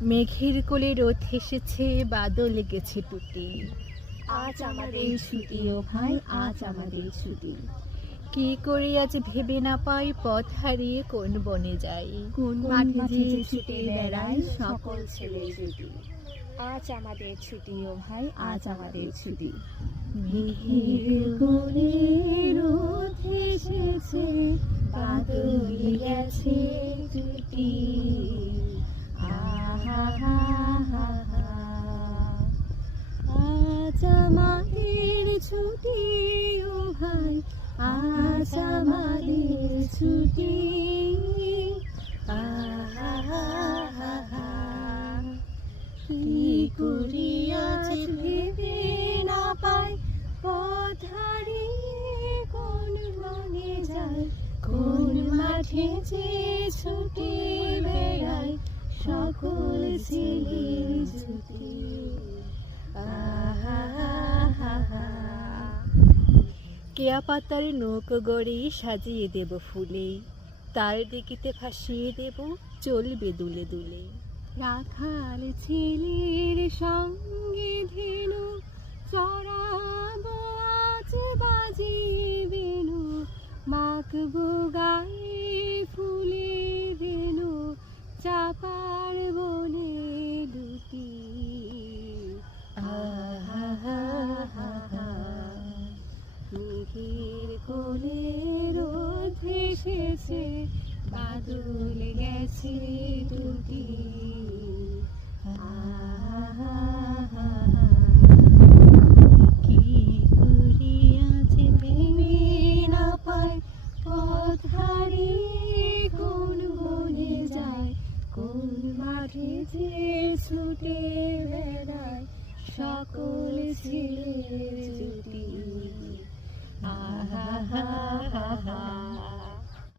মেঘের কোলে রোদ হেসেছে, বাদল গেছে টুটি। আজ আমাদের ছুটি ও ভাই, আজ আমাদের ছুটি। কি করে আজ ভেবে না পাই, পথ হারিয়ে কোন বনে যাই। কোন মাঠে যে ছুটে বেড়ায় সকল ছেলে ছুটি। আজ আমাদের ছুটি ও ভাই, আজ আমাদের ছুটি। মেঘের কোলে রোদ হেসেছে, বাদল গেছে টুটি। আহা হা হা হা, আজ আমাদের ছুটি ও ভাই, আজ আমাদের ছুটি। আহা হা হা হা, কি করি আজ ভেবে না পাই, পথ হারিয়ে কোন বনে যাই। কোন মাঠে যে ছুটে বেড়াই সকল ছেলের ছুটি। আহা হা হা, কেয়া পাতার নৌকো গড়ে সাজিয়ে দেব ফুলে, তার দিকিতে ভাসিয়ে দেব চলবে দুলে দুলে। রাখাল ছেলের সঙ্গে ধেনু চড়াবো আজ বাজিয়ে বেনু। মাখবো গায়ে ফুলের রেনু, চাপার বনে দুটি। আহা হা হা হা, মেঘের কোলে রোদ হেসেছে, বাদল গেছে টুটি। আহা হা হা হা, কি করি আজ ভেবে না পাই, পথ হারিয়ে কোন বনে যায়। কোন মাঠে যে ছুটে বেড়ায় সকল ছেলের ছুটি। আহা হা হা হা।